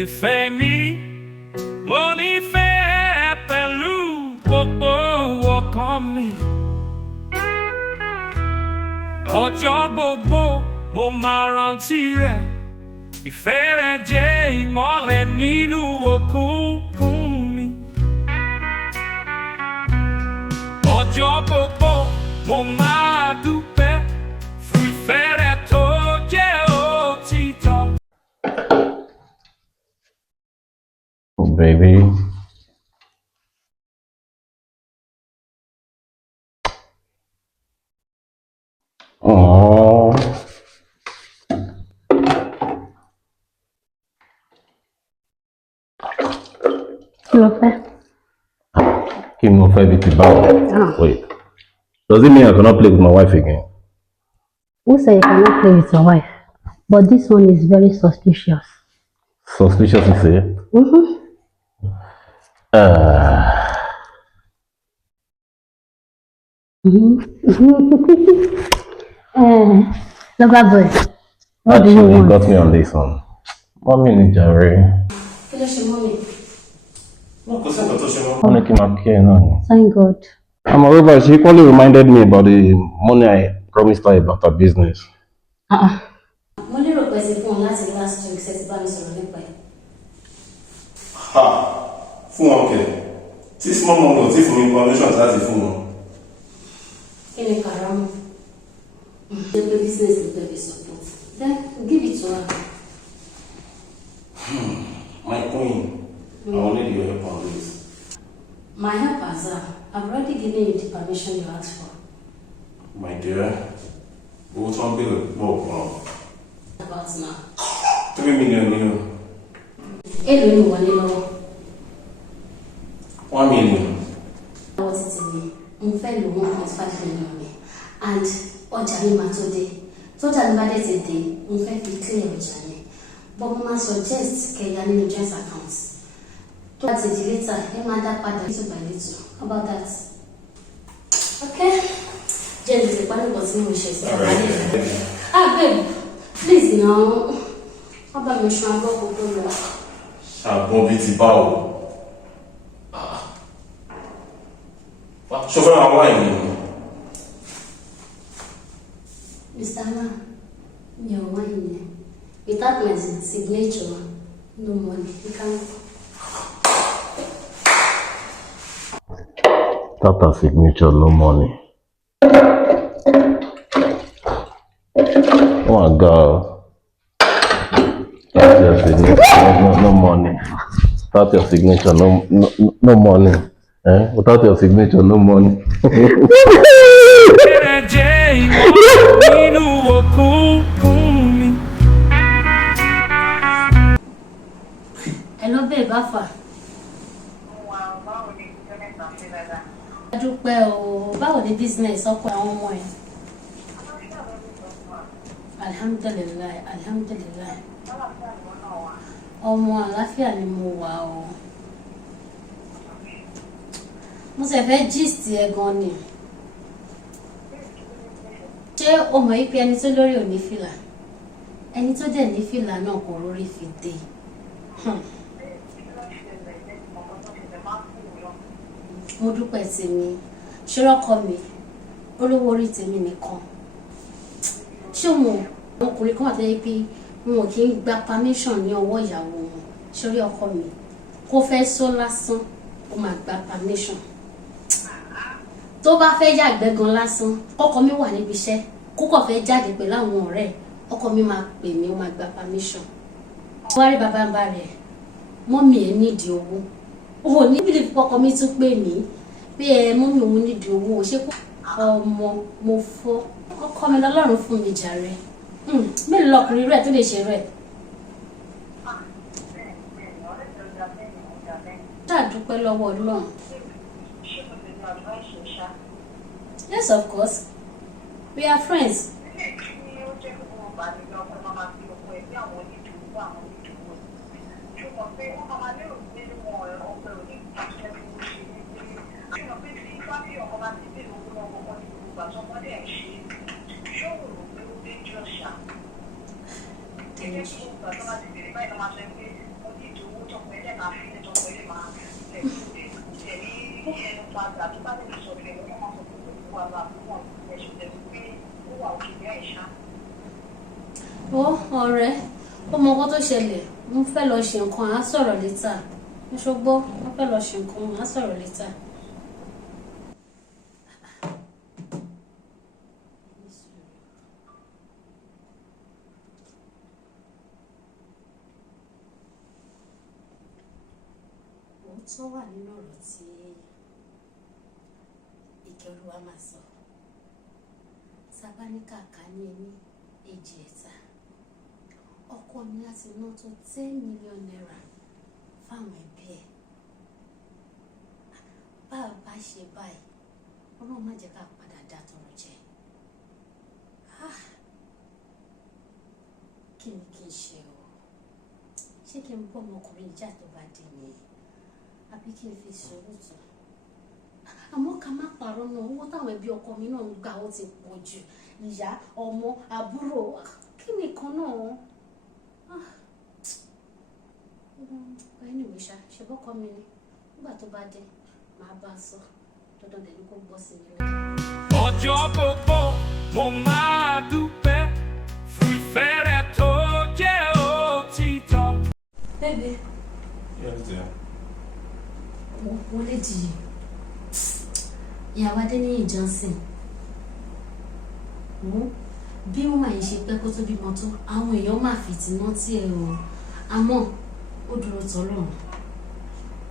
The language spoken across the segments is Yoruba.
ìfẹ́ mi, mo nífẹ̀ẹ́ pẹ̀lú gbogbo ọkàn mi. Ọjọ́ gbogbo mo máa rántí rẹ̀, ìfẹ́ rẹ̀ jẹ́ ìmọ́lẹ̀ nínú òkùnkùn mi. Ọjọ́ gbogbo mo máa dúpẹ́ fún ìfẹ́ rẹ̀ tó jẹ́ òtítọ́. Oh, baby. Oh. Kí ló fẹ́? Kí ni mo fẹ́ bí ti báwo? Wait. Does it mean I cannot play with my wife again? Who said you cannot play with your wife? But this one is very suspicious. Suspicious, you say? Mm-hmm. Lover boy, what do you Actually, want? got me on this one. Mommy ni jàre. Kí ló ṣe mommy? Thank God. Moreover, she equally reminded me about the money I promised her about her business. Mo lérò pé ṣe fún ọ láti last week ṣe ti bá mi sọ̀rọ̀ nípa ẹ̀. Ha! Fún wọn kẹ̀. Tí small money ò tí fún mi information láti fún wọn. Kí ni kàrámù? Ṣé pé business ló fẹ́ fi support? Then give it to her. My queen, I will need your help on this. My help as I've already given you the permission you asked for. My dear, owó tó ń bèrè pọ̀ gan. About now. 3 million ni o. Èló ni wọlé lọ́wọ́? 1 million. Lọ́wọ́ títí mi, mo fẹ́ lo 1.5 million mi and ọjà mi máa tó dé. Tọ́jà mi bá dé ti dé, mo fẹ́ fi clear ọjà yẹn. But mo máa suggest kẹ̀yà nínú joint account. Tó bá ti di later, ẹ máa dá padà little by little. How about that? Okay? Jẹ́ ìdíje pálípọ̀ tí mo ṣe sí ọ̀gá ní ìlú. Babe, please now. How about me ṣan abọ́ gbogbo lọ? Ṣàgbọ́n bíi ti báwo? Ṣọ́fẹ́ máa wá ìlú. Mr. Man, your wine. Without my signature, no money. You can't. Without her signature, no money. Oh my God. Without your signature, no money. Without your signature, no money. Without your signature, no money. Hello, babe, Afa. Adúpẹ́ o, báwo ni business ọkọ àwọn ọmọ ẹ̀? Alhamdulillah, alhamdulillah. Ọmọ àlàáfíà ni mo wà o. Mo ṣe fẹ́ gist ẹ gan ni. Ṣé o mọ̀ wípé ẹni tó lórí ò ní fìlà? Ẹni tó dẹ̀ ní fìlà náà kò rórí fi dé. Mo dúpẹ́ tèmi, ṣọ́rọ́kọ mi, olówó orí tèmi nìkan. Ṣé wọn ọkùnrin kan àtẹ́yẹ pé wọn ò kí ń gba permission ní ọwọ́ ìyàwó wọn? Ṣorí ọkọ mi, kó fẹ́ sọ lásán, ó máa gba permission. Tó bá fẹ́ yàgbẹ́ gan lásán, ọkọ mi wà níbi iṣẹ́, kókò fẹ́ jáde pẹ̀lú àwọn ọ̀rẹ́, ọkọ mi máa pè mí, ó máa gba permission. Wá rí bàbá ń bá rẹ̀, mọ́mì ẹ̀ nídìí owó. Ó ní bílíf ọkọ mi tún pè mí pé mọ́mì òun nídìí owó. Ṣé kó ọmọ mo fọ́? Ọkọ mi lọ́lọ́run fún mi jàre. Mélòó lọkùnrin rẹ̀ tó lè ṣe rẹ̀? Ṣàdúpẹ́ lọ́wọ́ Ọlọ́run. Yes, of course. We are friends. Ó ọ̀rẹ́ ó mọ nǹkan tó ṣẹlẹ̀ mo fẹ́ lọ ṣe nǹkan á sọ̀rọ̀ létà mo ṣogbó mo fẹ́ lọ ṣe nǹkan á sọ̀rọ̀ létà. Òótọ́ wà nínú ọ̀rọ̀ tí Ìkẹ́olúwa máa sọ sábáníkà ká ní ẹni èjì ẹ̀ta ọkọ mi láti ná tó 10 million naira fáwọn ẹbí ẹ̀ bá a bá ṣe báyìí ọlọ́run má jẹ́ ká padà dá tọrọ jẹ kí ni kí n ṣe o ṣé kí n bọ́ ọmọkùnrin ìjà tó bá dé ni àbí kí n fi sùúrù tán àmọ́ ká má parọ́ náà owó táwọn ẹbí ọkọ mi náà ń gbà ó ti pọ̀ jù ìyá ọmọ àbúrò kí nìkan náà anyway ṣe bọ́kọ mi ni nígbà tó bá dé màá bá a sọ dandan dẹ̀ ni kó gbọ́ sí mi lẹ́yìn. Ọjọ́ gbogbo mo máa dúpẹ́ fún ìfẹ́ rẹ tó jẹ́ òtítọ́. Baby. Yes, dear. Wọlé di ìyàwó Adéníyì Johnson. Bí wọ́n máa ń ṣe pẹ́ kó tó bímọ tó àwọn èèyàn máa fìtínà tí ẹ o àmọ́ ó dúró tọ́lọ́run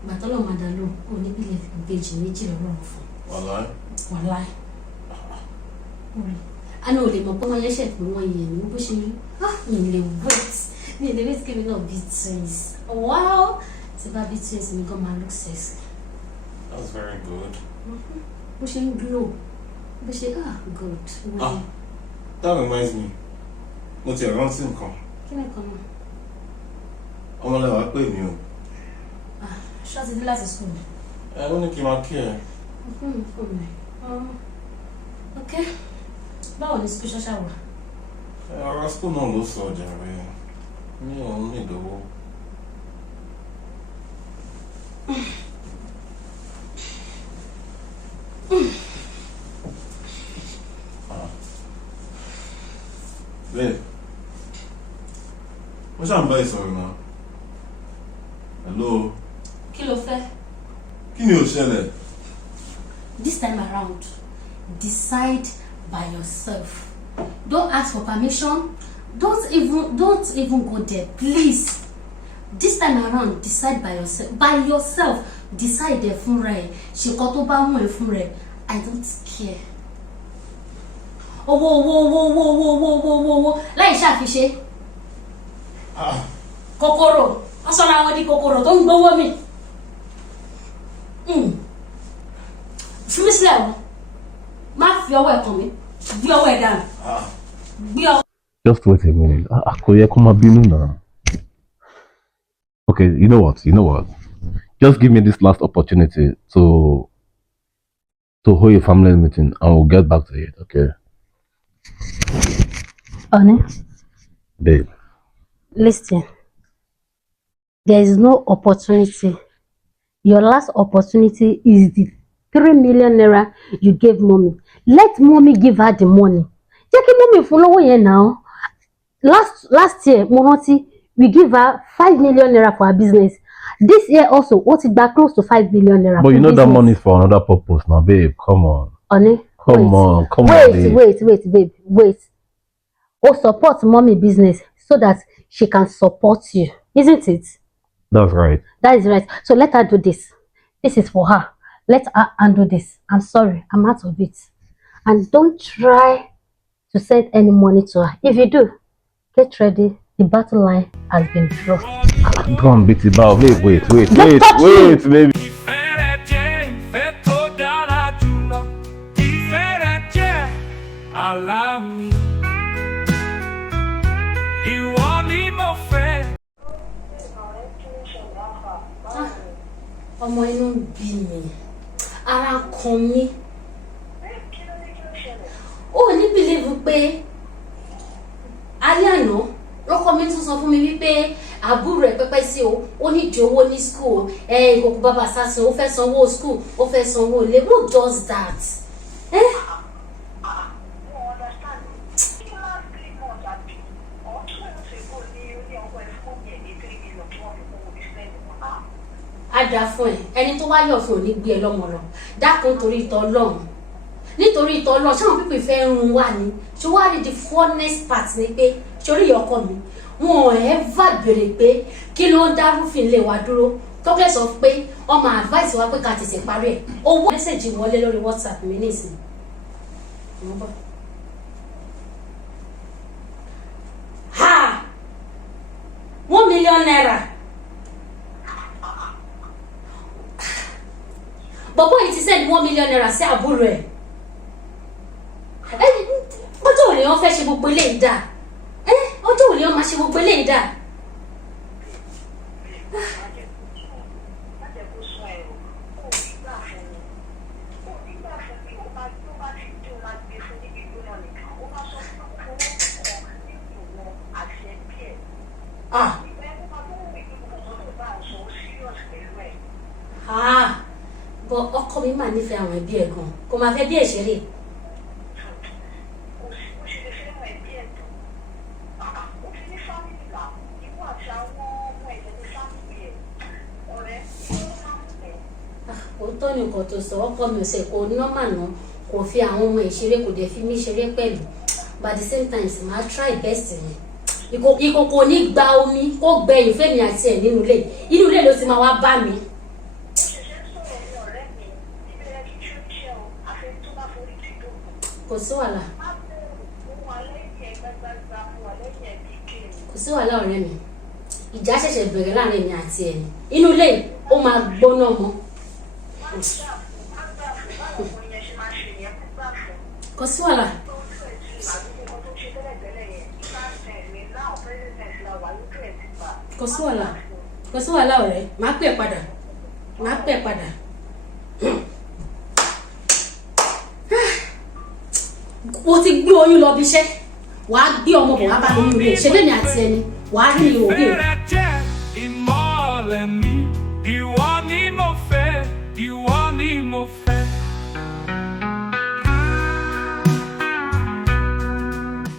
ìgbà tọ́lọ́run máa dá lóhùn ó ní bílẹ̀ ìbejì méjì lọ́rùn fún. Wàláì. Àná ò lè mọ̀ pé wọ́n yẹ́ṣẹ̀ pé wọ́n yẹ̀ ní bó ṣe rí mi lè wait kí mi náà bí twins. Wow! Tí bá bí twins mi gan máa look sexy. That's very good. Bó ṣe ń glow bó ṣe good. That reminds me. Mo ti rántí nǹkan. Kí ni kan náà? Ọmọlẹ́wà pè mí o. Ṣọ́ọ̀tì dé láti school. Ó ní kí n máa kí ẹ. Ok. Báwo ni school ṣọ́ṣà wà? Ọ̀rọ̀ school náà ló sọ jàre. Mi ò ní ìdánwò. Babe, what's your advice on now? Hello? Kí ló fẹ́? Kí ni ó ṣẹlẹ̀? This time around, decide by yourself. Don't ask for permission. Don't even go there, please. This time around, decide by yourself. By yourself, decide there fúnra ẹ. Ṣe nǹkan tó bá wù ẹ́ fúnra ẹ. I don't care. Owó láì ṣàfiṣe. Kòkòrò wọ́n sọ̀rọ̀ àwọn di kòkòrò tó ń gbówó mi. Fún mi sílẹ̀ o má fi ọwọ́ ẹ̀ kàn mí gbé ọwọ́ ẹ̀ dànù gbé ọwọ́. Just wait a minute. Kò yẹ kó má bínú náà. Okay, you know what? Just give me this last opportunity to hold a family meeting and we'll get back to it, okay? Honey? Babe. Listen. There is no opportunity. Your last opportunity is the 3 million naira you gave mommy. Let mommy give her the money. Jẹ́ kí mommy fún lówó yẹn now. Last year, mo rántí, we give her 5 million naira for her business. This year also, what it back close to 5 million naira. But you know business. that money is for another purpose now, babe. Come on. Honey, Come on, babe. Wait, babe, wait. Oh, support mommy business so that she can support you, isn't it? That's right. That is right. So let her do this. This is for her. Let her undo this. I'm sorry, I'm out of it. And don't try to send any money to her. If you do, get ready. The battle line has been drawn. Go on, beat it out. Wait, baby. Ọmọ inú ń bí mi, ara kan mi. Ó ní believe pé alẹ́ àná lọ́kọ mi tún sọ fún mi wípé àbúrò ẹ̀ pẹ́pẹ́ sí o ó ní ìdí owó ní school ìkòkò bàbá sásùn ó fẹ́ sanwó school ó fẹ́ sanwó ilé. Who does that? Ada fún ẹ ẹni tó wá yọ̀ fún òní gbé ẹ lọ́mọ lọ dákun torí ìtọ́ Ọlọ́run nítorí ìtọ́ Ọlọ́run ṣáwọn pípẹ́ fẹ́ run wá ni ṣé wàá rí the funnest part ni pé sórí ọkọ mi wọn ò ever béèrè pé kí ló ń dá rúfin lè wá dúró tọ́kẹ́ sọ pé ọmọ advice wa pé ká tètè parí ẹ̀ owó mẹ́sẹ̀jì wọlé lórí WhatsApp mi nísìnyí. Ha! 1 million naira. Bọ̀bọ̀ yìí ti send 1 million naira sí àbúrò ẹ̀. Ọjọ́ òní wọ́n fẹ́ ṣe gbogbo eléyìí dà. Ọjọ́ òní wọ́n máa ṣe gbogbo eléyìí dà. Ọkọ mi máa nífẹ̀ẹ́ àwọn ẹbí ẹ̀ gan kò máa fẹ́ bí ẹ̀ ṣeré. Òótọ́ ni nǹkan tó sọ ọkọ mi ò sẹ̀ kó nọ́mà náà kò fi àwọn ọmọ ìṣeré kò dẹ̀ fi mí ṣeré pẹ̀lú but at the same time màá try best mi. Ìkòkò ní gba omi kó gbẹ ìfẹ́ mi àti ẹ̀ nínú ilé ló ti máa wá bá mi. Kò sí wàhálà. Kò sí wàhálà ọ̀rẹ́ mi. Ìjà ṣẹ̀ṣẹ̀ bẹ̀rẹ̀ láàrin mi àti ẹni. Inú ilé ó máa gbóná mọ́. Kò sí wàhálà. Kò sí wàhálà. Kò sí wàhálà ọ̀rẹ́. Màá pè é padà. Mo ti gbé oyún lọ bí iṣẹ́ wàá gbé ọmọ bọ̀ wá bá mi nílé ṣe bẹ́ẹ̀ ni àti ẹni wàá rí òbí rẹ̀. Ìmọ̀lẹ̀ mi ìwọ ni mo fẹ́ ìwọ ni mo fẹ́.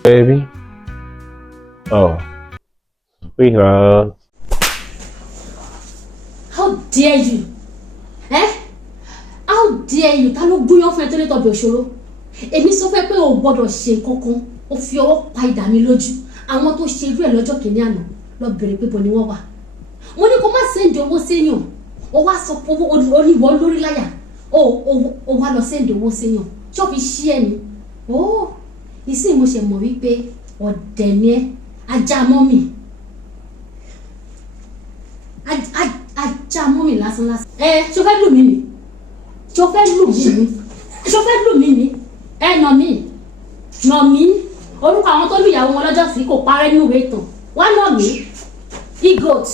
Baby, oh, sweetheart. How dare you? How dare you? Ta ló gúnyán fún ẹ tó lè tọ́bi òṣòro? Èmi sọ fẹ́ pé o gbọ́dọ̀ ṣe kankan o fi ọwọ́ pa ìdá mi lójú àwọn tó ṣe irú ẹ̀ lọ́jọ́ kìíní àná lọ bèrè pé bo ni wọ́n wà. Mo ní kó má sẹ́ndì owó séèyàn o wá sọ owó oníwọ̀ lórí láyà o wá lọ sẹ́ndì owó séèyàn tí o fi ṣí ẹ̀ ni. Ìsìn mo ṣe mọ̀ wípé ọ̀dẹ̀ ni ẹ́ ajá mọ́mì lásán. Ṣo fẹ́ lù mí ni? Ṣo fẹ́ lù mí ni? Nà mí orúkọ àwọn tó lùyàwó wọn lọ́jọ́ sí kò parẹ́ nínú ìwé ìtàn wá nà mí egot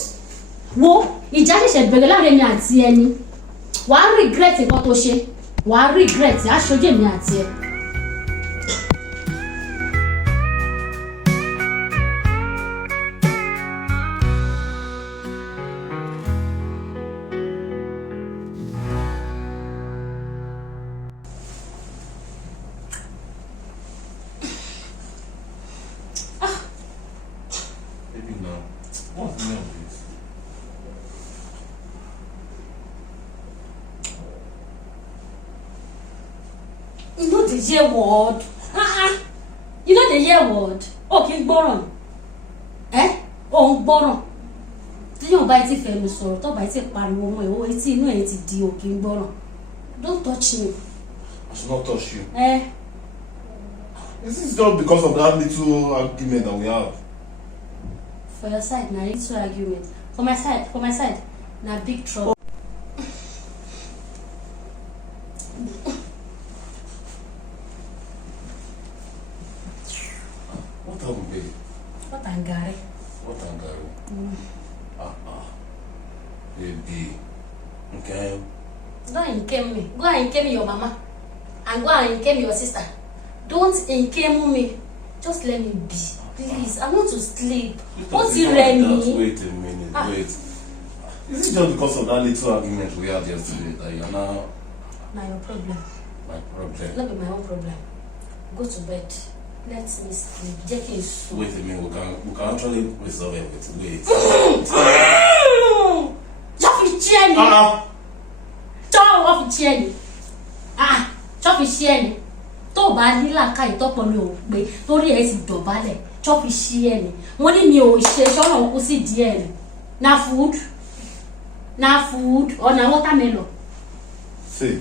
wo ìjà ṣẹ̀ṣẹ̀ bẹ̀rẹ̀ láàrin mi àti ẹni wàá regret nǹkan tó ṣe wàá regret aṣojú èmi àti ẹ. What's the name of this? You know the year word. You know the year word. Okay, gbọ́ràn. Ó ń gbọ́ràn. Tí yóò bá ti fẹnu sọ̀rọ̀ tó bá ti pariwo mọ́ ẹ̀ etí inú ẹ̀ ti di òkè gbọ́ràn. Don't touch me. I should not touch you. Is this just because of that little argument that we have? For your side, na little argument. For my side, na big trouble. What happened, baby? What angare? Baby. Okay. Go and incame me. Go and incame your mama. And go and incame your sister. Don't incame me. Just let me be. Please, I want to sleep. What's it, Remy? Wait a minute, wait. Is it just because of that little argument we had yesterday that you're now... Now your problem. My problem? Not be my own problem. Go to bed. Let me sleep. Wait a minute, we can actually resolve everything. Wait. Chop his chair. Chop off his chair. Chop his chair. Tó bá ní làákàyè tọ́pọ̀ mi ò pé torí ẹ̀ ti dọ̀bálẹ̀ chop his chair ni. Mo ní mi ò ṣe ṣọ́nà kú sí díẹ̀ ni. Na food or na watermelon. See,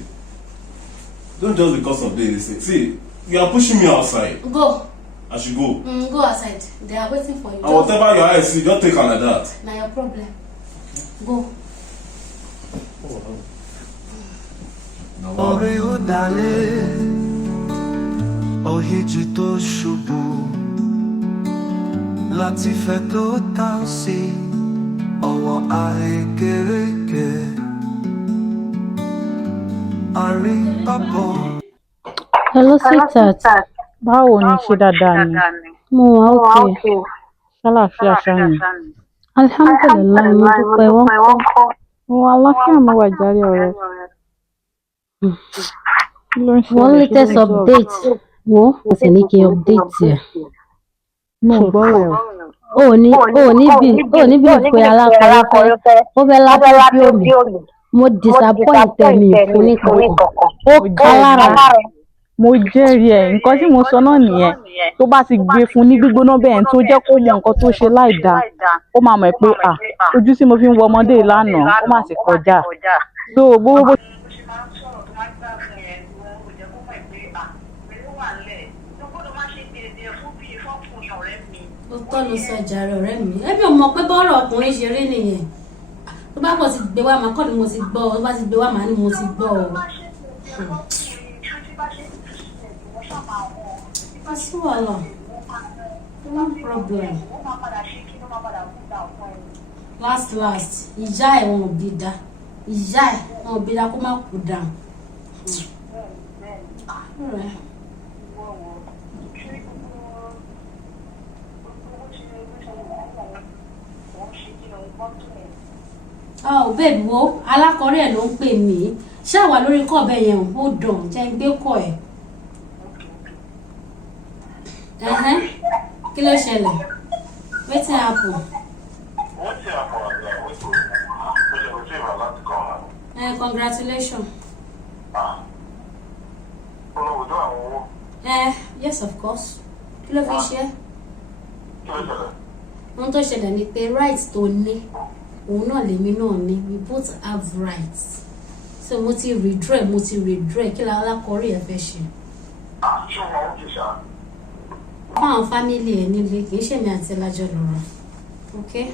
don't just because of this. See, you are pushing me outside. Go. I should go. Go outside. They are waiting for you. And whatever your eyes see, just take her like that. Now your problem. Go. Orí ó dalẹ̀, òhìjì tó ṣubú, láti fẹ́ tó tán sí ọwọ́ àrékérekè, àríbábọ̀. Hello, sweetheart. Báwo ni ṣe dáadáa ni? Mo wà okay. Ṣàlàáfíà ṣá ni. Alhamdulillah, mo dúpẹ́ wọ́n kọ́. Mo wà láfíà mo wà jàre ọ̀rẹ́. One latest update. Wo mo sì ní kí n update ẹ̀. Mo gbọ́ rẹ̀ o. O ní bí ìpè alákọ̀ọ́yọ́ fẹ́. Ó fẹ́ lápẹ́ bí omi. Mo disappoint mi fún ní kankan. Ó ká lára. Mo jẹ́rìí ẹ̀ nǹkan tí mo sọ náà nìyẹn tó bá ti gbé fún ní gbígbóná bẹ́ẹ̀ tó jẹ́ kó mọ nǹkan tó ṣe láì dáa ó máa mọ̀ pé ojú tí mo fi ń wọ ọmọdé lánàá ó má sì kọjá so gbogbo. ó tọ́ ló sọ jàre ọ̀rẹ́ mi ẹbí ò mọ̀ pé bọ́ọ̀rọ̀ ọkùnrin ṣe rí nìyẹn tó bá pọ̀ ti gbé wá màá kọ́ ni mo ti gbọ́ tó bá ti gbé wá màá ni mo ti gbọ́ ọ. What's wrong? No problem. Last, ìjà ẹ̀ wọn ò bí dá. Ìjà ẹ̀ wọn ò bí dá kó má kú dá. Oh, babe, wo alákọ̀ọ́rẹ́ ẹ̀ ló ń pè mí. Ṣé àwa lórí kọ́ ọ̀bẹ yẹn ó dùn jẹ́ ń gbé kọ́ ẹ̀. Kí ló ṣẹlẹ̀? Wetin happen? Congratulations. Yes, of course. Kí ló fi ṣe? Ohun tó ṣẹlẹ̀ ni pé rights tó ní, òun náà lèmi náà ní. We both have rights. So mo ti withdraw. Kí la alákọ̀ọ́rẹ́ ẹ fẹ́ ṣe? Ṣé o máa ń kí ṣá? Fún àwọn fámílì ẹ̀ nílé kì í ṣèmi àti ẹlájọ́ lọ́rọ̀. Okay?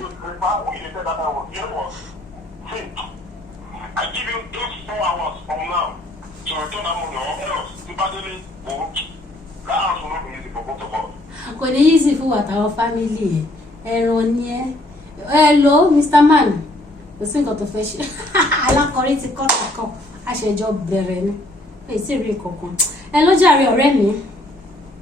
I give you 24 hours from now to return that money or else Ibadele will that house will not be easy for both of us. Kò ní easy fún àtàwọn fámílì ẹ̀. Ẹ̀rọ ni ẹ́. Hello, Mr. Man. Kò sí nǹkan tó fẹ́ ṣe. Alákọ̀ọ́rí ti kọ́ takọ̀. Àṣẹjọ bẹ̀rẹ̀ ni. Èyí sì rí kankan. Ẹ ló jàre ọ̀rẹ́ mi.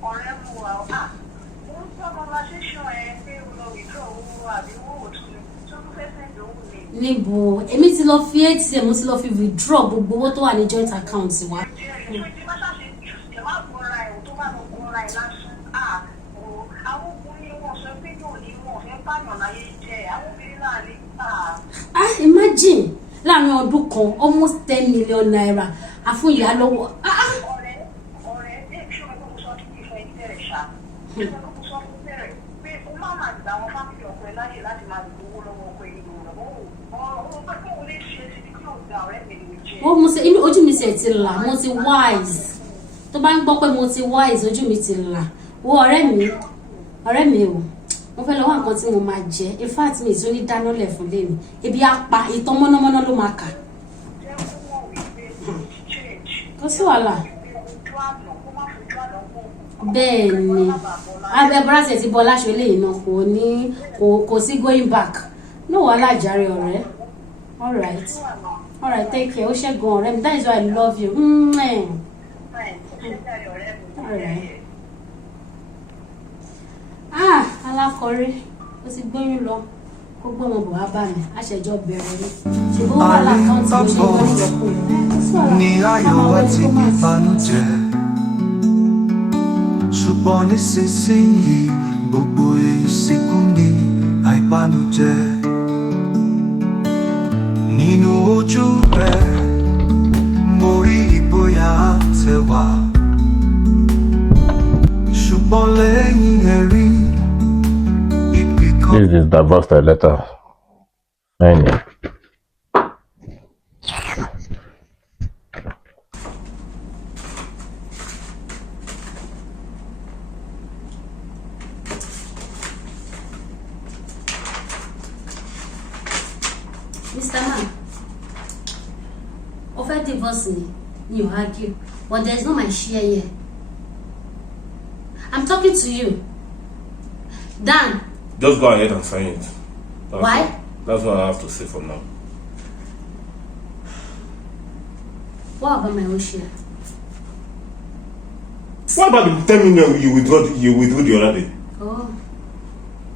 Ọ̀rẹ́ mu wa ó sọ conversation ẹ pé o lọ withdraw owó àbí owó òtún tó tún fẹ́ send owó mi. Níbo èmi ti lọ fi ATM mo ti lọ fi withdraw gbogbo owó tó wà ní joint account wa. Ìjọ tí bá ṣàṣe jù sí ẹ má gbọ́ra ẹ̀ tó bá lọ gbọ́ra ẹ̀ lásán. Àwọn obìnrin wọn sọ pé yóò ní wọn fẹ́ báyọ̀ láyé jẹ́ àwọn obìnrin náà lè gbà. Imagine láàrin ọdún kan almost 10 million naira àfún ìyá lọ́wọ́. Wọ́n mo ṣe inú ojú mi ṣe ti là mo ti wise tó bá ń gbọ́ pé mo ti wise ojú mi ti là wo ọ̀rẹ́ mi o mo fẹ́ lọ wá nǹkan tí mo máa jẹ in fact mi ìtún ní dáná lẹ̀ fún lẹ́nu ebi apá ìtàn mọ́nàmọ́ná ló máa kà kò sí wàhálà bẹ́ẹ̀ ni abẹ́ brásẹ̀ ti bọ́ láṣọ eléyìí náà kò sí going back no wàhálà jàre ọ̀rẹ́ all right take care ó ṣẹ́gun ọ̀rẹ́ mi that is why I love you. All right. Ah, alákọ̀ọ́rí. Ó ti gbóyún lọ. Kó gbọ́ ọmọ bọ̀ wá bá mi. A ṣẹ̀jọ́ bẹ̀rẹ̀ ni. Ṣùgbọ́n wà lákàntì bó ṣe wọ́n ní ìyọkùn. Ní ayọ̀ àti ìbànújẹ́. Ṣùgbọ́n nísinsìnyí gbogbo ìsìnkú ní àìbànújẹ́. Nínú ojú rẹ̀ mo rí ìgboyà tẹwà. Ṣùgbọ́n lẹ́yìn ẹ̀rí ibi kan. This is divorce letter. Sign it. Mr. Man, offer divorce me, you argue, but there's no my share here. I'm talking to you. Dan. Just go ahead and sign it. Why? That's what I have to say for now. What about my own share? What about the 10 million you withdrew the other day? Oh.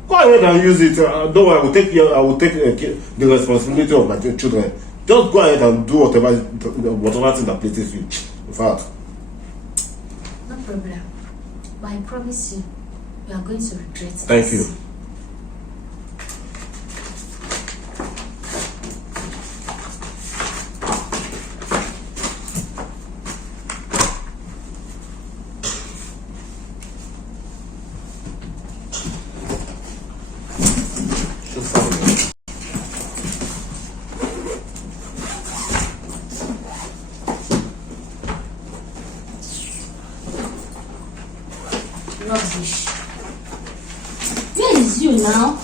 Go ahead and use it. Don't worry, I will take the responsibility of my children. Just go ahead and do whatever thing that pleases you. In fact. No problem. But I promise you, you are going to regret it. Thank you. Rubbish. Where is you now?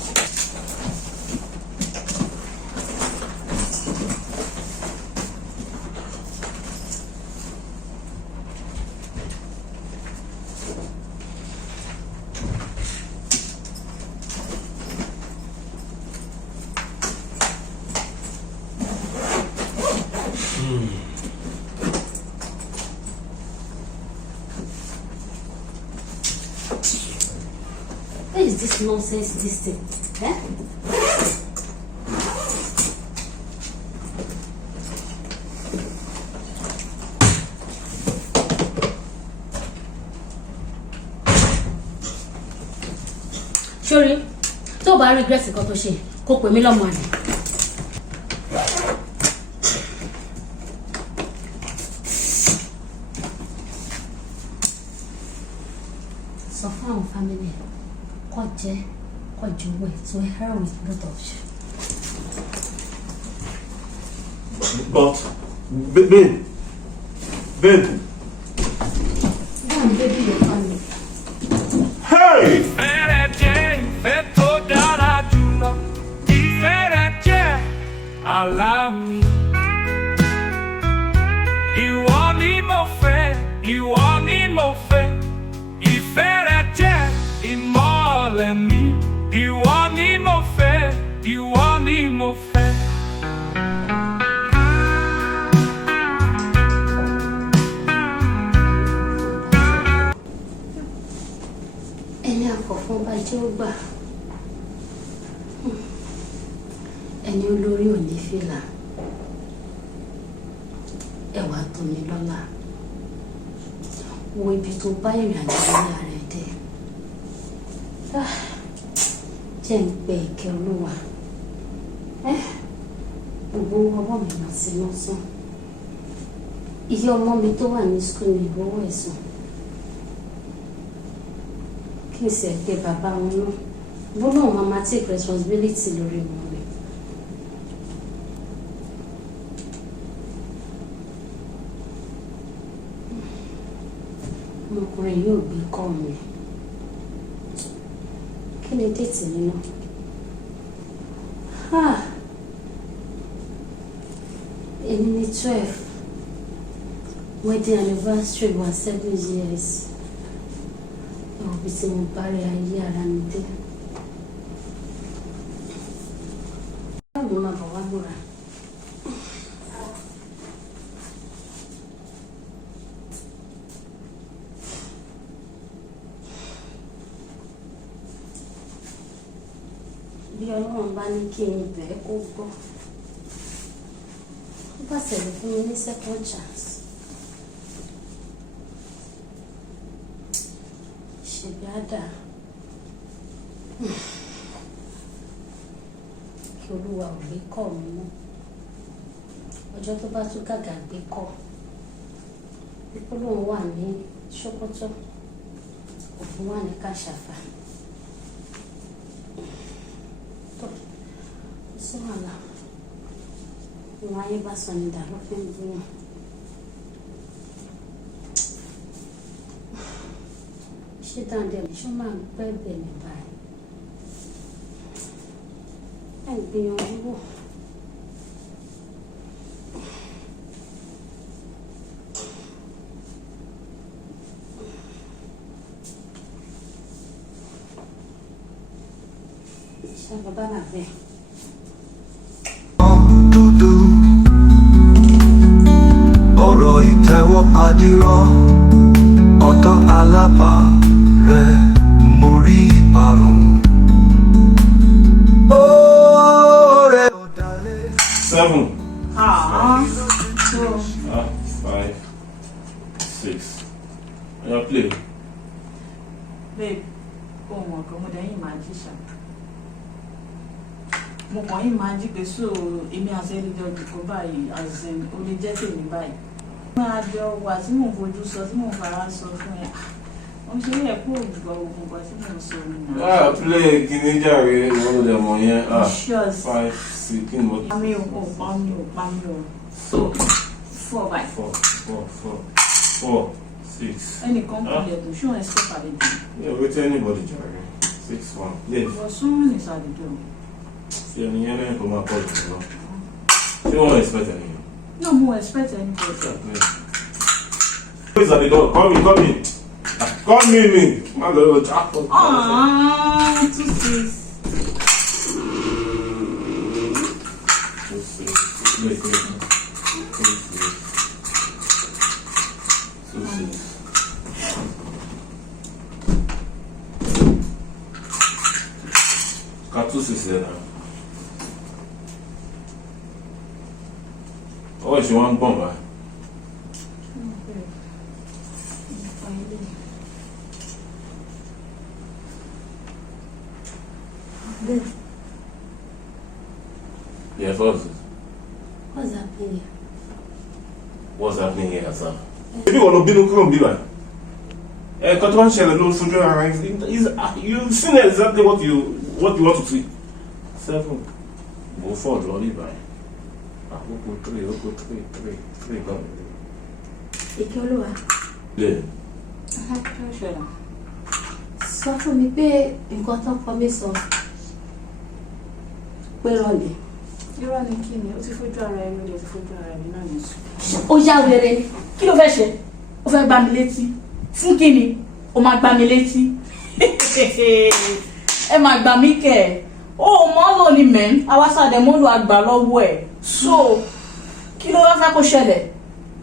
Where is this nonsense, this thing? Eh? Sorry, tó bá regret nǹkan tó ṣe, kó pè mí lọ́mọ àlè. Sọ fún àwọn family kó jẹ́ kó jọ̀wọ́ to hell with both of you. But, babe. Go and baby your family. Hey! Alami, ìwọ ni mo fẹ́, ìwọ ni mo fẹ́, ìfẹ́ rẹ jẹ́ ìmọ́lẹ̀ mi, ìwọ ni mo fẹ́, ìwọ ni mo fẹ́. Ẹni àkọ́fọ́n bá jẹ́ ó gbà. Ẹni olórí ò ní fìlà. Ewatomi lọ́la. Wo ibi tó bá ìrìn àjò ní ààrẹ dé. Jẹ́ ń pe ìkẹ́ Olúwa. Gbogbo ọwọ́ mi máa ti lọ sàn. Iye ọmọ mi tó wà ní skul ní ìwọ́wọ́ ẹ̀sùn. Kí n sì pe bàbá wọn náà. Bọ́lá wọn máa take responsibility lórí wọn mi. Ọmọkùnrin yóò gbé kọ́ mi. Kí ni déètì nínú? Èmi ni 12. Wedding anniversary was 7 years. Ẹ̀wọ̀n bí tí mo bá rí ayé ara mi dé. Báwo máa bọ̀ wá múra? bá ní kí n bẹ̀ kó gbọ́. Ó bá ṣẹlẹ̀ fún mi ní second chance. Ṣèbí á dà. Kí Olúwa ò gbé kọ́ mi mọ́. Ọjọ́ tó bá tún gàgà gbé kọ́. Ipò lóun wà ní Ṣókótó. Òfin wà ní Kàṣàfà. Tó sí wàhálà. Ìwọ̀n ayé bá sọ ní ìdá ló fi ń gbóyàn. Ṣé dáadé ṣó máa ń pẹ́ bẹ̀ mí báyìí? Ẹ gbìyànjú wò. Ṣé bàbá náà bẹ̀? Dúdú ọ̀rọ̀ ìtẹ́wọ́ adírọ́ ọ̀dọ̀ alábàárẹ̀ mo rí ìparun. Ọ̀rẹ́ ọ̀dàlẹ̀. 7. 2. 5. 6. Now play. Babe, oh my God, mo dẹ̀ imagine. Mo kàn imagine pé so èmi àti ẹni jọ jù kó báyìí as in o lè jẹ́ tèmi báyìí. Máa jọ wà tí mò ń fojú sọ tí mò ń fara sọ fún ẹ. Wọ́n ṣe yẹ kó gbọ́ ogun kan tí mò ń sọ nínú. Play kini jàre ìwọ́n lè mọ̀ yẹn. 5, 6 kí ni mo. Pa mi o. 4 by 4, 6. Ẹnìkan kò lè dùn ṣé wọ́n ẹ̀ stop àlejò. Yeah, wait anybody jàre. 6, 1. Play. But someone is àlejò. Yeah, ni yẹn lẹ́yìn kó máa pọ̀ jù lọ. Ṣé wọ́n expect anything? No, more expect anybody. Who is at the door? Come in. Come in. My lord. 2, 6. 2, 6. Wait. 2, 6. Got 2, 6 there now. Oh, she want bomb, right? Yes, what's it? What's happening here? What's happening here, sir? If you want to be no be right. Cut one shell and don't food you've seen exactly what you want to see. 7. Go forward, Lolly by. Go 3. Go. Ike Olúwa. Yeah. Sọ fún mi pé nǹkan tó kọ mí sọ pé rọlẹ̀. Irọ́ ni kí ni? Ó ti fojú ara ẹni, ó ti fojú ara ẹni náà ní sùn. Ó yá wèrè ni. Kí ló fẹ́ ṣe? Ó fẹ́ gbá mi létí. Fún kí ni? Ó máa gbá mi létí. Ẹ máa gbà mí kẹ̀. Ó mọ́ lò ní mẹ́m. Awásàdẹ̀ mọ́ lò àgbà lọ́wọ́ ẹ̀. So, kí ló wá fẹ́ kó ṣẹlẹ̀?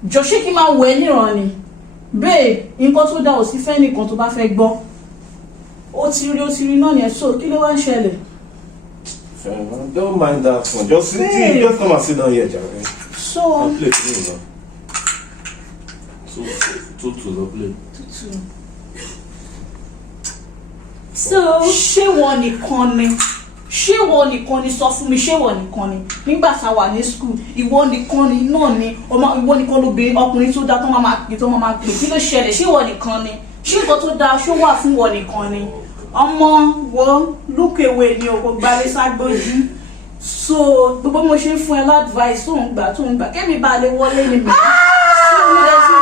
Jọ ṣé kí máa wọ ẹ níran ni? Babe, nǹkan tó dá ò sí fẹ́ nìkan tó bá fẹ́ gbọ́. Ó ti rí náà ni ẹ̀ so kí ló wá ń ṣẹlẹ̀? Don't mind that one. Just come and sit down here, Jerry. So, I'll play for you now. 2, the play. 2. So, ṣé wọ́n nìkan ni sọ fún mi ṣé wọ́n nìkan ni nígbà tá a wà ní school ìwọ nìkan ni náà ni ìwọ nìkan lóbìnrin ọkùnrin tó dá tó máa pè kí ló ṣẹlẹ̀ ṣé wọ́n nìkan ni ṣé nǹkan tó dáa ṣó wà fún wọ́n nìkan ni ọmọ wo lókèwé ni o kò gbálé ságbójú so gbogbo mo ṣe ń fún ẹ ládvice tó ń gbà kẹ́mi bá lè wọlé ni mi sí omi rẹ̀ sí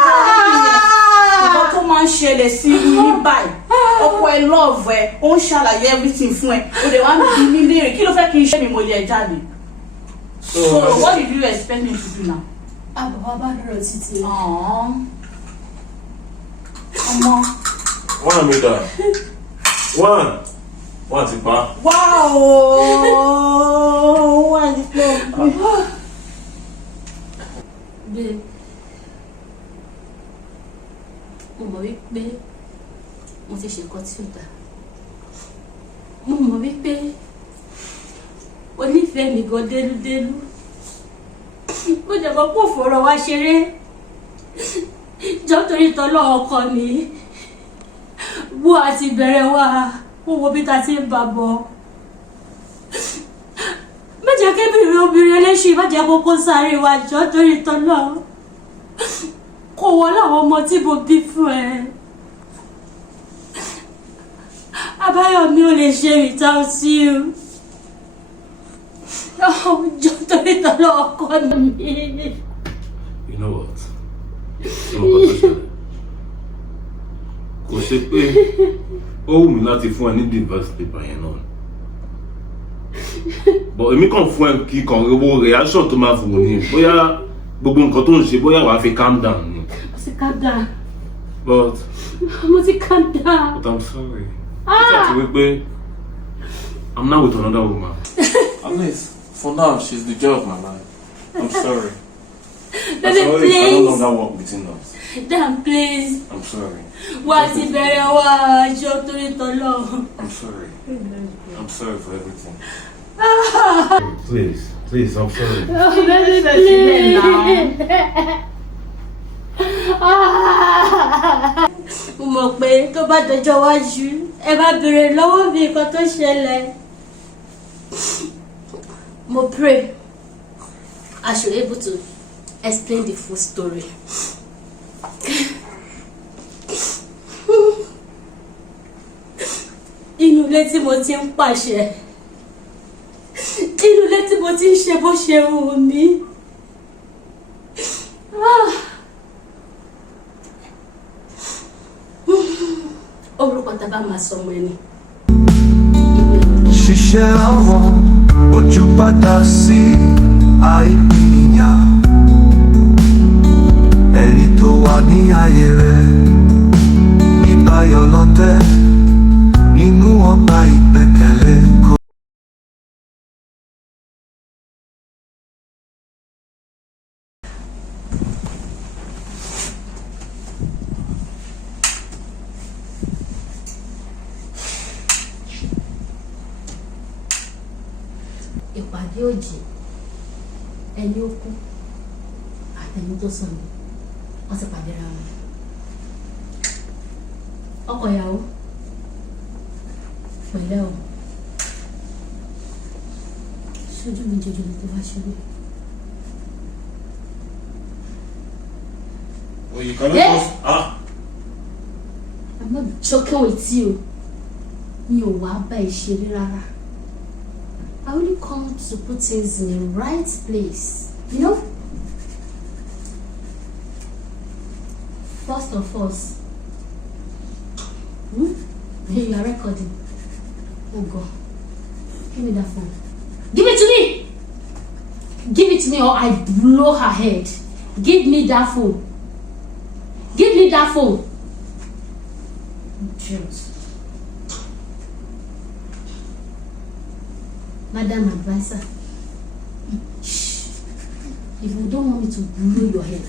nǹkan tó máa ń ṣẹlẹ̀ sí ní báyìí ọkọ ẹ love ẹ ó ń ṣàlàyé everything fún ẹ o dẹ̀ wá ń bí mi léèrè kí ló fẹ́ kí n ṣe mi mo lè jáde so what did you expect me to do now. àbàbà bá dọ̀rọ̀ títí. ọmọ. 1 meter. 1 ti pa. Wow! Why is it so? Babe, mo mọ̀ wípé mo ti ṣe nǹkan tí ó dáa. Mo mọ̀ wípé nífẹ̀ẹ́ mi gan délúdélú. Mo dẹ̀ mọ̀ pé òfòrò wa ṣeré. Jọ́ torí tọ́lọ́ ọkọ mi. Bó a ti bẹ̀rẹ̀ wá, ó wo bí ta ti ń bà bọ̀. Má jẹ́ kébìnrin obìnrin eléṣì má jẹ́ kókó sáré wa jọ́ torí tọ́lọ́. Kò wọ́n láwọn ọmọ tí mo bí fún ẹ. Abáyọ̀mí ò lè ṣe without you. Jọ́ torí tọ́lọ́ ọkọ mi. You know what? Kò ṣe pé ó wù mí láti fún ẹ ní divorce paper yẹn náà. But èmi kàn fún ẹ kí kan owó reaction tó máa fún un ní bóyá gbogbo nǹkan tó ń ṣe bóyá wàá fi calm down ni. Mo ti calm down. But Calm down. But I'm sorry. I'm now with another woman. At least for now, she's the joy of my life. I'm sorry. Baby, please. I no longer work between us. Damn, please. I'm sorry. What is better? I'm sorry. I'm sorry for everything. Please, I'm sorry. Baby, please. Mo mọ̀ pé tó bá dọjọ́ wájú ẹ bá béèrè lọ́wọ́ mi nǹkan tó ṣẹlẹ̀. Mo pray I should be able to explain the full story. Inú ilé tí mo ti ń pàṣẹ, inú ilé tí mo ti ń ṣe bó ṣe wù mí. Orúkọ tá bá máa sọ ọmọ ẹni. Ṣiṣẹ́ àwọn ojú padà sí àìpìyàn ẹni tó wà ní ayé rẹ̀ ìbáyọ̀ lọ́tẹ̀ nínú ọgbà ìgbẹ́kẹ̀lé kò. Ìpàdé òjì ẹni ó kú àtẹni tó sọnù wọ́n ti pàdé ra wọn. Ọkọ ìyàwó pẹ̀lẹ́ o, ṣojú mi jòjò ní tó bá ṣubú. Well, you cannot just I'm not joking with you. Mi ò wá bá ìṣeré rárá. I only come to put things in the right place, you know? First of all, hey, you are recording. Oh God, give me that phone. Give it to me! Give it to me or I blow her head. Give me that phone. Give me that phone. Jeez. Madam Advisor, shh. If you don't want me to blow your head,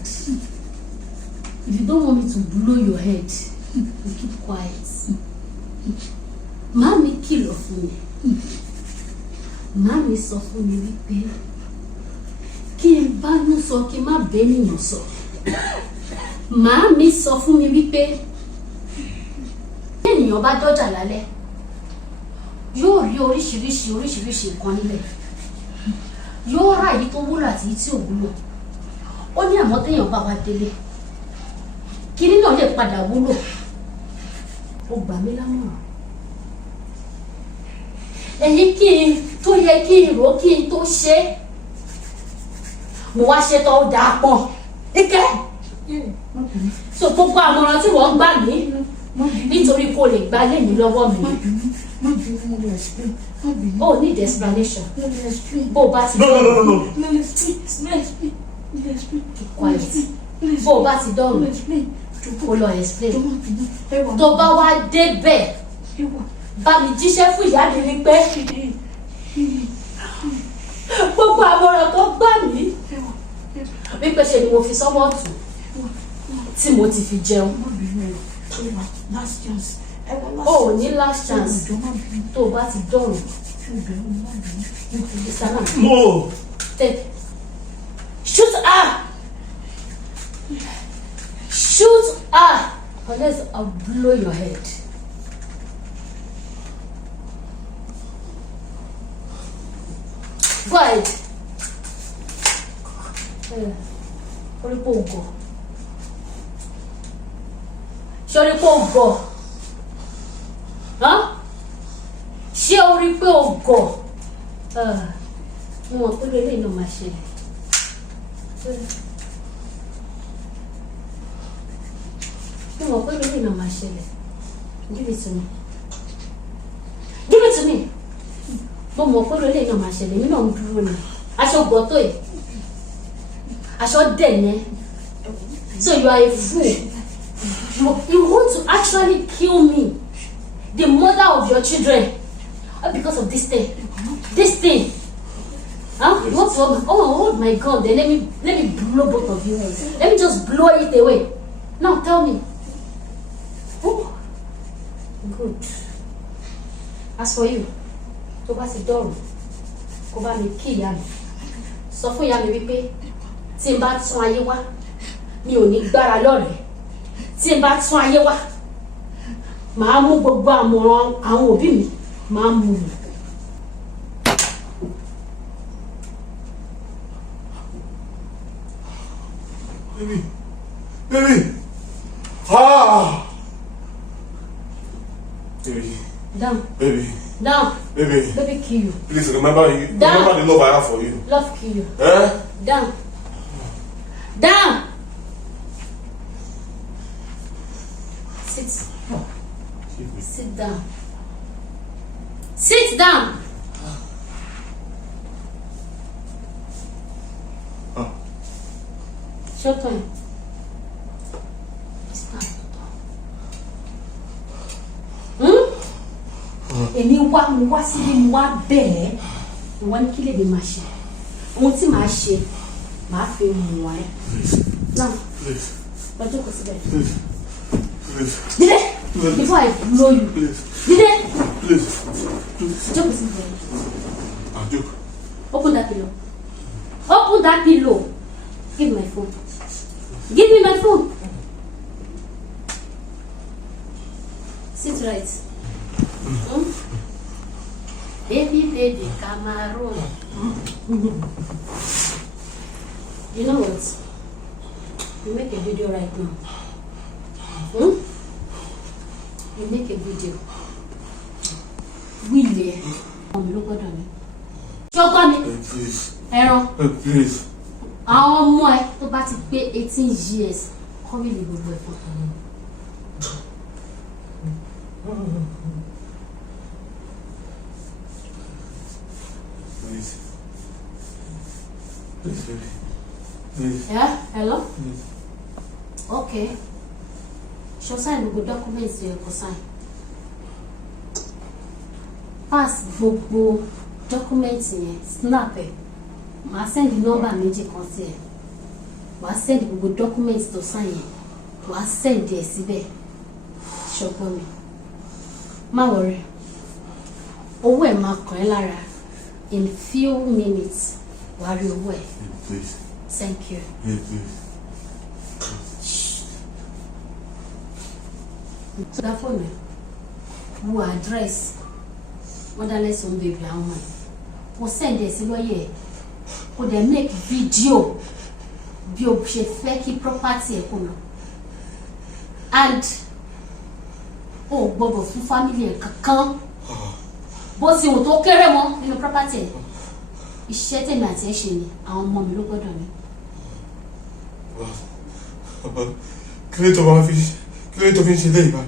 you keep quiet. Mami kìlọ̀ fún mi. Mami sọ fún mi wípé kí n bánú sọ kí n má bẹ́nìyàn sọ. Mami sọ fún mi wípé bí ènìyàn bá dọ́jà lálẹ́ yóò rí oríṣiríṣi nǹkan nílẹ̀, yóò rà èyí tó wúlò àti èyí tí ò wúlò. Ó ní àmọ́ téèyàn bá wá délé kíní náà lè padà wúlò. Ó gbà mí lámọ̀ràn. Èyí tó yẹ kí n rò kí n tó ṣe mo wá ṣe tó dáa pọ̀ ike. So gbogbo àmọ̀ràn tí wọ́n gbà mí nítorí kò lè gbá lẹ́yìn lọ́wọ́ mi. Oh, need explanation. Bó bá ti dọ̀rùn. Quiet. Bó bá ti dọ̀rùn. Kó lọ explain. Tó bá wá débẹ̀, bá mi jíṣẹ́ fún ìyá mi wípé gbogbo àmọ̀ràn tó gbà mí wípé ṣe ni mo fi sọ́mọ́ ọ̀tún tí mo ti fi jẹun. Oh, ní last chance tó bá ti dọ̀rùn. No. Take. Shoot her. Shoot her. Unless I'll blow your head. Go ahead. Sorry, go. Huh? Ṣé o rí pé o gọ̀? Mo mọ̀ pé lélẹ̀ náà máa ṣẹlẹ̀. Mo mọ̀ pé lélẹ̀ náà máa ṣẹlẹ̀. Give it to me. Give it to me. Mo mọ̀ pé lélẹ̀ náà máa ṣẹlẹ̀. Èmi náà ń dúró ni. Aṣọ gbọ́ tó yìí. Aṣọ dẹ̀ yẹn. So you are a fool. You want to actually kill me, the mother of your children, because of this thing. This thing. Huh? You want to hold my gun, then let me blow both of you. Let me just blow it away. Now tell me. Oh, good. As for you, tó bá ti dọ̀rùn, kó bá mi kí ìyá mi. Sọ fún ìyá mi wípé tí n bá tún ayé wá, mi ò ní gbára lọ́rẹ̀ẹ́. Tí n bá tún ayé wá, màá mú gbogbo àmọ̀ràn àwọn òbí mi, màá mú mi. Baby. Ah. Baby. Down. Baby. Down. Baby. Baby kill you. Please remember the love I have for you. Love kill you. Eh? Down. Down. Sit. Sit down. Sit down. Shut up. Èmi wá sílé mi wá bẹ̀ẹ́ ìwọ ní kí lè bí máa ṣe ohun tí màá ṣe màá fi mú wa ẹ́ náà lọ́jọ́ kò síbẹ̀ dídé before I blow you dídé jókòó síbẹ̀ open that pillow give me my phone give me my phone sit right. Baby, Cameroon. You know what? You make a video right now. You make a video. Willie. Look at me. Please. Ẹran. Please. Àwọn ọmọ ẹ tó bá ti pé 18 years. Kọ́ mi lè gbogbo ẹ̀fọ́ kan ní. Please. Please, baby. Please. Yeah? Hello? Please. Okay. She'll sign the documents you can sign. Pass gbogbo documents yẹn, snap ẹ. Màá send the number méjì kan sí ẹ. Wàá send gbogbo documents tó sign yẹn. Wàá send ẹ síbẹ̀. Ṣọgbọ́n mi. Má worry. Owó ẹ̀ máa kàn ẹ́ lára. In few minutes, wàá rí owó ẹ̀. Please. Thank you. Please. So that phone, who address, motherless home baby, how much? We'll send this lawyer. Would they make video? Bio she fake property, and oh, Bobo, full family, come. Both you don't care more in the property. It's shedding attention. Our mom look at me. Well, create a fish. Create a fish labor.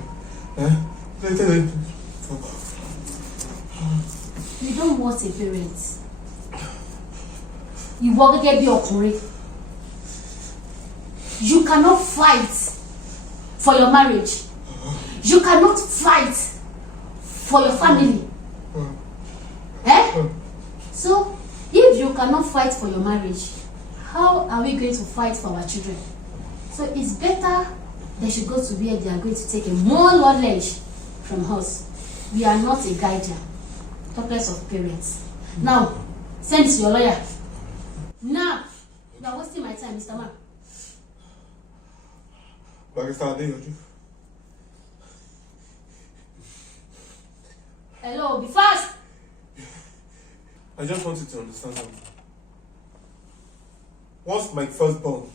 You don't want a parent. You want to get your career. You cannot fight for your marriage. You cannot fight for your family. So, if you cannot fight for your marriage, how are we going to fight for our children? So it's better they should go to where they are going to take a more knowledge from us. We are not a guardian, talk less of parents. Now, Send it to your lawyer. Now, you are wasting my time, Mr. Man. Barrister Adeyanju. Hello, be fast! I just want you to understand something. Once my firstborn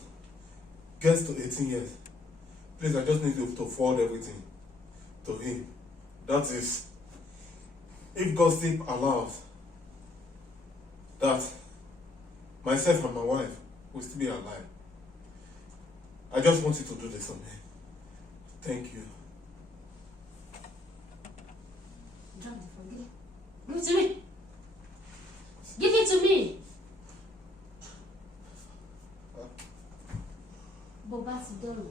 gets to 18 years, please, I just need you to forward everything to him. That is, if God still allows that myself and my wife will still be alive, I just want you to do this on me. Thank you. Give it to me. Give it to me. Boba ti dọ̀rùn.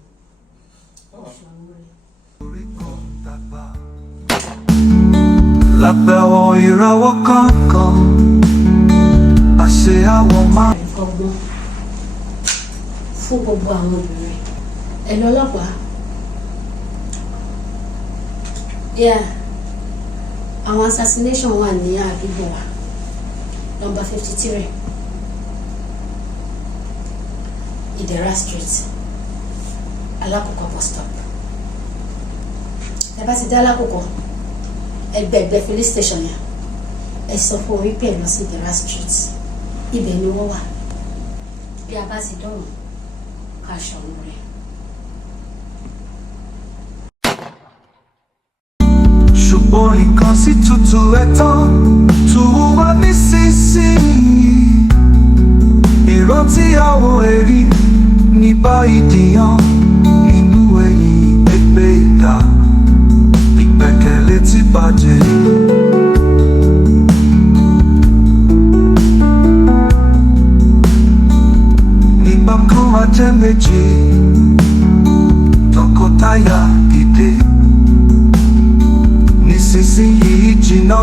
Lábẹ́ àwọn ìràwọ̀ kankan, àṣẹ àwọn máa. Ọgbọ́n fún gbogbo àwọn obìnrin. Ẹ lọ ọlọ́pàá. Àwọn assassination wà ní àdúgbò wa. Number 53. Idera Street. Alákòókò bus stop. Ẹ bá ti dá Alákòókò, ẹgbẹ̀gbẹ̀ police station yẹn. Ẹ sọ fún orí pé lọ sí Idera Street. Ibẹ̀ ni wọ́n wà. Bí a bá ti dọ̀rùn, ká ṣọ̀run rẹ̀. Ṣùgbọ́n nǹkan sì tutù ẹ̀tàn tù wá nísinsìnyí. Ìrántí àwọn èrí ní báyìí dìyàn nínú ẹ̀yìn ẹgbẹ́ ìdá. Ìgbẹ́kẹ̀lé ti bàjẹ́. Nígbà kan wá jẹ́ méjì, tọkọtaya gidi. Nísinsìnyí jìnnà.